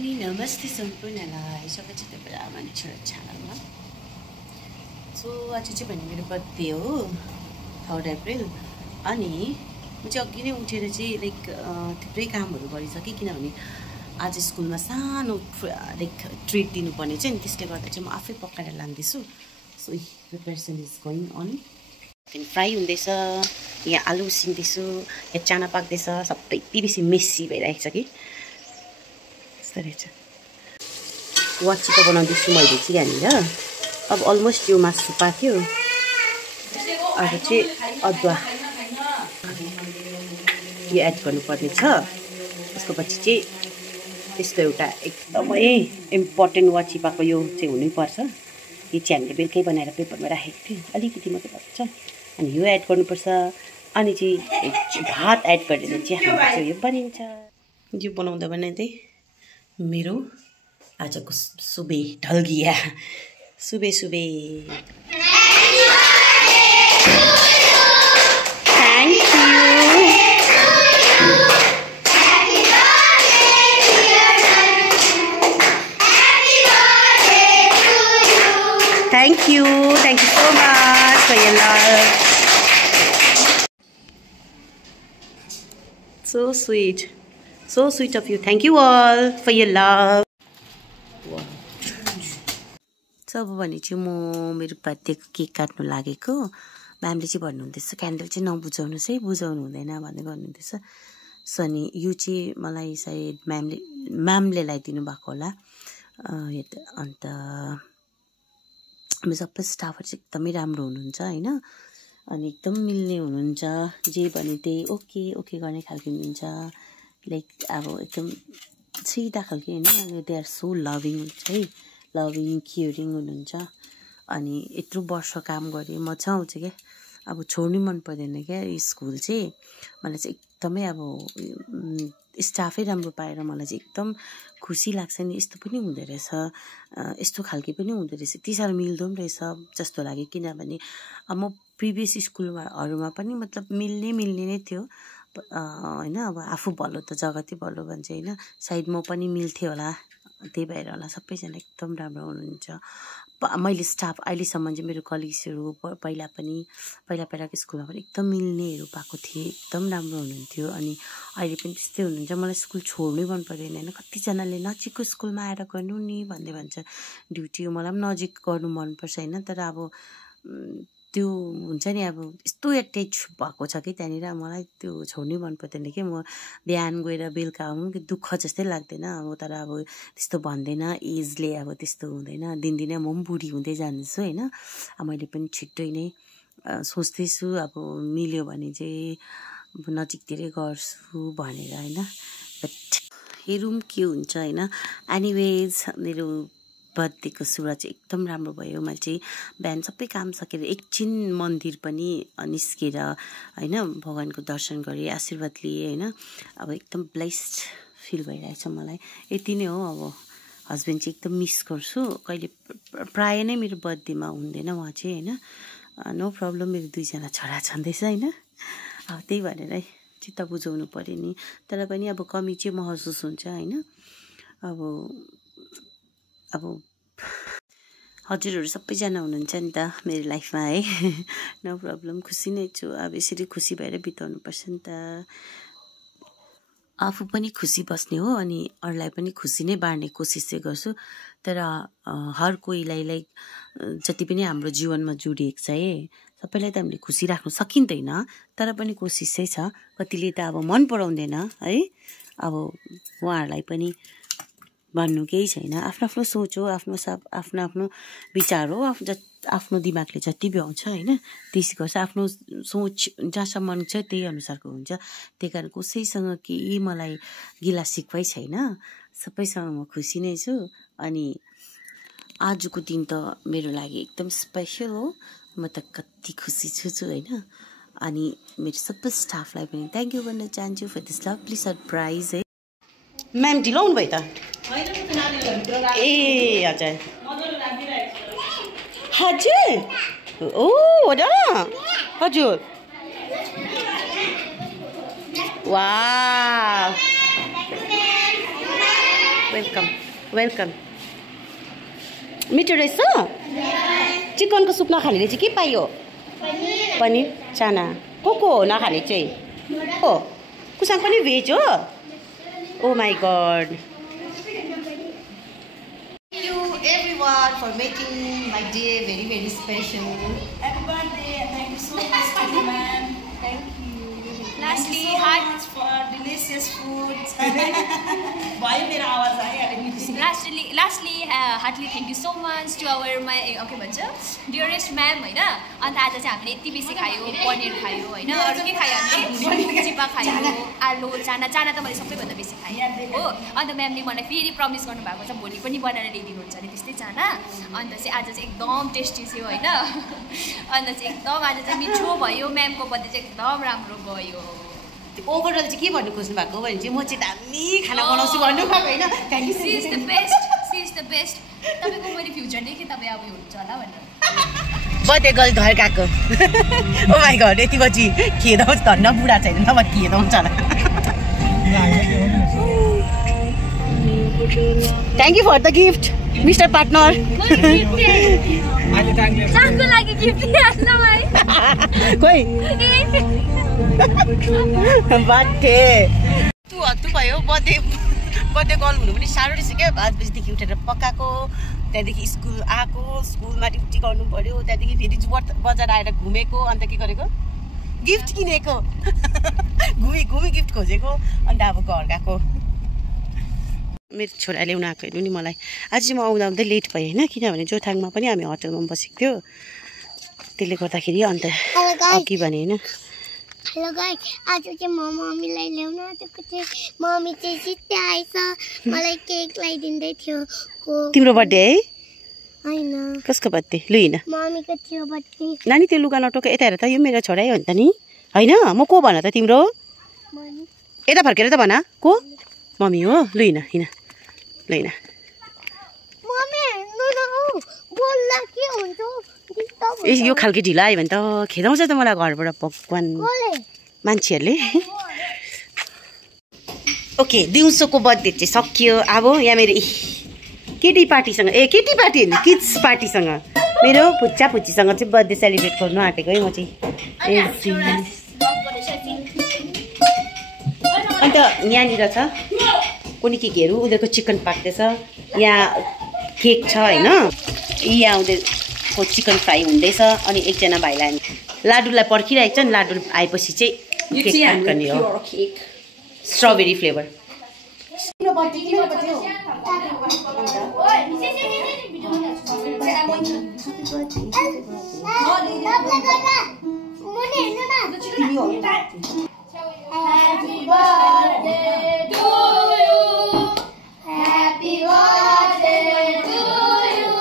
अनि नमस्ते सम्पूर्णलाई स्वागत छ तपाईहरुको हाम्रो च्यानलमा। सो आज चाहिँ भने मेरो बर्थडे हो 3 अप्रिल अनि म चाहिँ अघि नै उठेर चाहिँ लाइक थुप्रै कामहरु गरिसके किनभने आज स्कुलमा सानो लाइक ट्रिट दिनुपर्ने छ नि त्यसले गर्दा चाहिँ म आफै पकाएर लान्दैछु। So preparation is going on. Chicken fry हुँदैछ, यहाँ आलु उसिन्दैछु, यहाँ चाना पाक्दैछ, सबै बेसी मेसी भइरहेको छ कि वाचिपा बनाउँदैछु मैले चाहिँ यहाँनिर। अब अलमोस्ट यो मासु पाक्यो। अब चाहिँ अदुवा यो एड गर्नुपर्ने छ। त्यसको पछि चाहिँ त्यस्तो एउटा एकदमै इम्पोर्टेन्ट वाचिपाको यो चाहिँ हुनैपर्छ। यो चाहिँ हामीले बेलुकै बनाएर पेपरमा राखेको थियौँ, अलिकति मात्रै पर्छ। अनि यो एड गर्नुपर्छ। अनि चाहिँ भात एड गरेर चाहिँ हाम्रो चाहिँ यो बनिन्छ। यो बनाउँदा बनाउँदै मेरो आजको सुबे ढल्गिया। सुबे सुबे Thank you so much for your love. So sweet of you. Thank you all for your love. सब भने चाहिँ म मेरो बर्थडेको केक काट्नु लागेको। म्यामले चाहिँ भन्नुहुँदैछ क्यान्डल चाहिँ नबुझाउनुहोस् है, बुझाउनु हुँदैन भन्दै गर्नुहुँदैछ। सो अनि यो चाहिँ मलाई सायद म्यामले ल्याइदिनु भएको होला। अन्त हाम्रो सबै स्टाफहरू चाहिँ एकदमै राम्रो हुनुहुन्छ हैन। अनि एकदम मिल्ने हुनुहुन्छ, जे भने त्यही ओके ओके गर्ने खालको हुनुहुन्छ। लाइक अब एकदम सिधा खालको हैन। दे आर सो लभिङ हुन्छ है, लभिङ केयरिङ हुनुहुन्छ। अनि यत्रो वर्ष काम गरेँ मजा आउँछ क्या। अब छोड्नु मन पर्दैन क्या स्कुल चाहिँ। मलाई चाहिँ एकदमै अब स्टाफै राम्रो पाएर मलाई चाहिँ एकदम खुसी लाग्छ नि। यस्तो पनि हुँदो रहेछ, यस्तो खालके पनि हुँदो रहेछ, त्यति साह्रो मिल्दो पनि रहेछ जस्तो लाग्यो। किनभने अब म प्रिभियस स्कुलहरूमा पनि मतलब मिल्ने नै थियो हैन। अब आफू भलो त जगतै भलो भन्छ हैन। सायद म पनि मिल्थेँ होला, त्यही भएर होला सबैजना एकदम राम्रो हुनुहुन्छ। मैले स्टाफ अहिलेसम्म चाहिँ मेरो कलिग्सहरू पहिलाको स्कुलमा पनि एकदम मिल्नेहरू पाएको थिएँ, एकदम राम्रो हुनुहुन्थ्यो। अनि अहिले पनि त्यस्तै हुनुहुन्छ। मलाई स्कुल छोड्नै मन पर्दैन हैन। कतिजनाले नजिकको स्कुलमा आएर गर्नु नि भन्दै भन्छ ड्युटी। मलाई पनि नजिक गर्नु मनपर्छ हैन। तर अब त्यो हुन्छ नि अब यस्तो एट्याच भएको छ कि त्यहाँनिर मलाई त्यो छोड्नै मन पर्दैन कि। म बिहान गएर बेलुका आउनु कि दुःख जस्तै लाग्दैन अब। तर अब त्यस्तो भन्दैन, एजले अब त्यस्तो हुँदैन। दिनदिनै म पनि बुढी हुँदै जान्छु हैन। मैले पनि छिट्टै नै सोच्दैछु अब मिल्यो भने चाहिँ नजिकतिरै गर्छु भनेर हैन। बट हेरौँ के हुन्छ हैन। एनिवेज मेरो बर्थडेको सुरुवात चाहिँ एकदम राम्रो भयो। मैले चाहिँ बिहान सबै काम सकेर एकछिन मन्दिर पनि निस्केर हैन भगवानको दर्शन गरेँ, आशीर्वाद लिएँ हैन। अब एकदम ब्लेस्ड फिल भइरहेछ मलाई। यति नै हो। अब हस्बेन्ड चाहिँ एकदम मिस गर्छु। कहिले प्राय नै मेरो बर्थडेमा हुँदैन उहाँ चाहिँ हैन। नो प्रब्लम, मेरो 2 जना छोरा छँदैछ हैन। अब त्यही भनेर चित्त बुझाउनु पर्यो नि। तर पनि अब कमी चाहिँ महसुस हुन्छ हैन। अब हजुरहरू सबैजना हुनुहुन्छ नि त मेरो लाइफमा है। नो प्रब्लम, खुसी नै छु। अब यसरी खुसी भएर बिताउनु पर्छ नि त। आफू पनि खुसी बस्ने हो अनि अरूलाई पनि खुसी नै बाँड्ने कोसिस चाहिँ गर्छु। तर हर कोहीलाई लाइक जति पनि हाम्रो जीवनमा जोडिएको छ है, सबैलाई त हामीले खुसी राख्नु सकिँदैन। तर पनि कोसिस चाहिँ छ। कतिले त अब मन पराउँदैन है। अब उहाँहरूलाई पनि भन्नु केही छैन। आफ्नो आफ्नो सोच हो, आफ्नो विचार हो। आफ्नो दिमागले जति भ्याउँछ हैन त्यस गर्छ। आफ्नो सोच जहाँसम्म छ त्यही अनुसारको हुन्छ। त्यही कारण कसैसँग केही मलाई गिला सिक्वै छैन। सबैसँग म खुसी नै छु। अनि आजको दिन त मेरो लागि एकदम स्पेसल हो। म त कति खुसी छु हैन। अनि मेरो सबै स्टाफलाई पनि थ्याङ्क यू भन्न चाहन्छु फर दिस लभली सरप्राइज है। म्याम ढिलो हुनु भयो त। ए हजुर हजुर ओ हो र हजुर। वाह वेलकम वेलकम मिठो रहेछ चिकनको सुप नखानेले चाहिँ के पाइयो पनिर चाना को नखाने चाहिँ हो कुसँग पनि भेज हो oh my god Thank you everyone for making my day very very special. Happy birthday and thank you so much ma'am. Thank you. Lastly, so much for delicious food. Bhai mera आवाज आयो lastly, heartily thank you so much to our okay भन्छ dearest ma'am हैन अनि आज चाहिँ हामीले यति बेसी खायो पनिर खायो हैन अरु के खायो हामीले चिपा खायो आलु चाना त मैले सबैभन्दा बेसी खाएँ हो अनि म्यामले मलाई फेरि प्रमिस गर्नु भएको छ भोलि पनि बनाएर ल्याइदिनुहुन्छ अरे त्यस्तै चाना अन्त चाहिँ आज चाहिँ एकदम टेस्टी थियो हैन अन्त चाहिँ एकदम आज चाहिँ मिठो भयो म्यामको बर्थडे चाहिँ एकदम राम्रो गयो ओभरअल चाहिँ के भन्नु खोज्नु भएको भने चाहिँ म चाहिँ दामी खाना बनाउँछु भन्नु भएको हैन thank you she is the best तपाईको मैले फ्युचर देखे तपाईँ अब हुन्छ होला भनेर बर्थडे गर्ल घर गएको ओ माई गॉड यति बजी खेदाउँछ धन्न बुढा छैन नभए खेदाउँछ होला thank you for the gift mister partner साथको लागि गिफ्ट ल्याउन भाइ कोही बर्थडे तु भयो बर्थडे गर्ल हुनु पनि साह्रो रहेछ क्या 5 बजीदेखि उठेर पकाएको त्यहाँदेखि स्कुल आएको स्कुलमा ड्युटी गर्नु पर्यो त्यहाँदेखि फेरि बजार आएर घुमेको अन्त के गरेको गिफ्ट किनेको घुमी गिफ्ट खोजेको अन्त अब घर गएको मेरो छोरा ल्याउन आएको हेर्नु नि मलाई आज चाहिँ म आउँदा लेट भएँ होइन किनभने जोरथाङमा पनि हामी होटलमा बसेको थियो त्यसले गर्दाखेरि अन्त अघि भने होइन हेलो गाइस आज चाहिँ म मम्मीलाई ल्याउन आएको थिएँ मम्मी चाहिँ सिधै आएछ मलाई केक ल्याइदिँदै थियो तिम्रो बर्थडे है हैन कसको बर्थडे लु हिँड मम्मीको थियो बर्थडे नानी त्यो लुगा नटोक यता हेर त यो मेरो छोरै हो नि त नि हैन म को भन त तिम्रो यता फर्केर त भन को मम्मी हो लु हिँड लु हिँड मम्मी हेर्नु न बोल्ला के हुन्छ ए यो खालको ढिला आयो भने त खेदाउँछ त मलाई घरबाट भगवान मान्छेहरूले ओके दिउँसोको बर्थडे चाहिँ सकियो अब यहाँ मेरो केटी पार्टीसँग केटी पार्टी होइन किड्स पार्टीसँग मेरो फुच्चा फुच्चीसँग चाहिँ बर्थडे सेलिब्रेट गर्नु आँटेको है म चाहिँ अन्त यहाँनिर छ कुनै केहरू उनीहरूको चिकन पाक्दैछ यहाँ केक छ होइन यहाँ उनीहरूको चिकन फ्राई हुँदैछ अनि एकजना भाइलाई लाडुलाई पर्खिरहेको छ नि लाडु आएपछि चाहिँ केक काट गर्ने हो strawberry flavour Happy birthday to you. Happy birthday to you.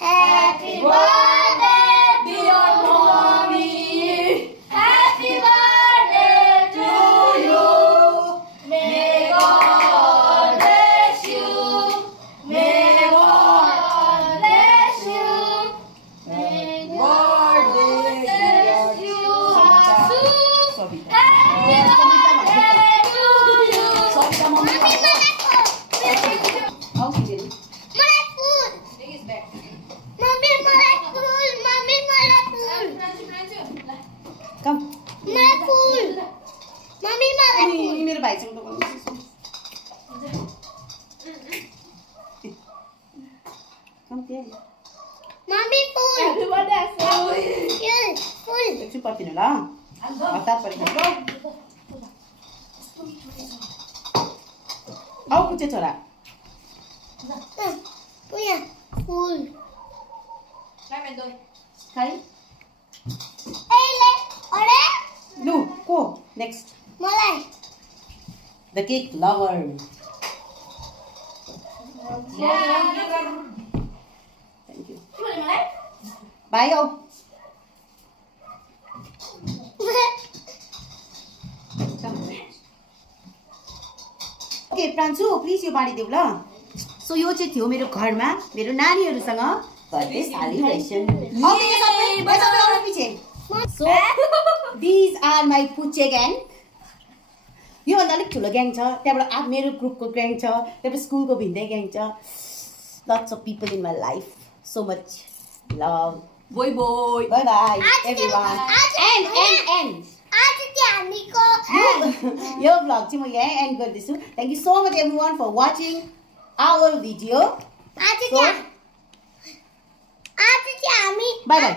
Happy birthday dear mommy. Happy birthday to you. May God bless you. May God bless you. May God bless you. मेरो भाइसँग त Mommy full. Yes, full. एकछिन पर्खिनु ल हतार पर्खिनु आऊ कुचे छोरा Punya full. खाइ Ele, ore? लु को next Malai. The cake lover thank you भाइ आऊ ओके प्रान्सु प्लिज यो बाँडिदेऊ ल सो यो चाहिँ थियो मेरो घरमा मेरो नानीहरूसँग birthday celebration so these are my पुचे ग्याङ योभन्दा अलिक ठुलो ग्याङ छ त्यहाँबाट मेरो ग्रुपको ग्याङ छ त्यहाँबाट स्कुलको भिन्दै ग्याङ छ lots of people in my life so much love Bye bye. bye bye everyone and आज चाहिँ हामीको यो vlog चाहिँ म यहाँ एन्ड गर्दैछु thank you so much everyone for watching our video आज चाहिँ हामी bye bye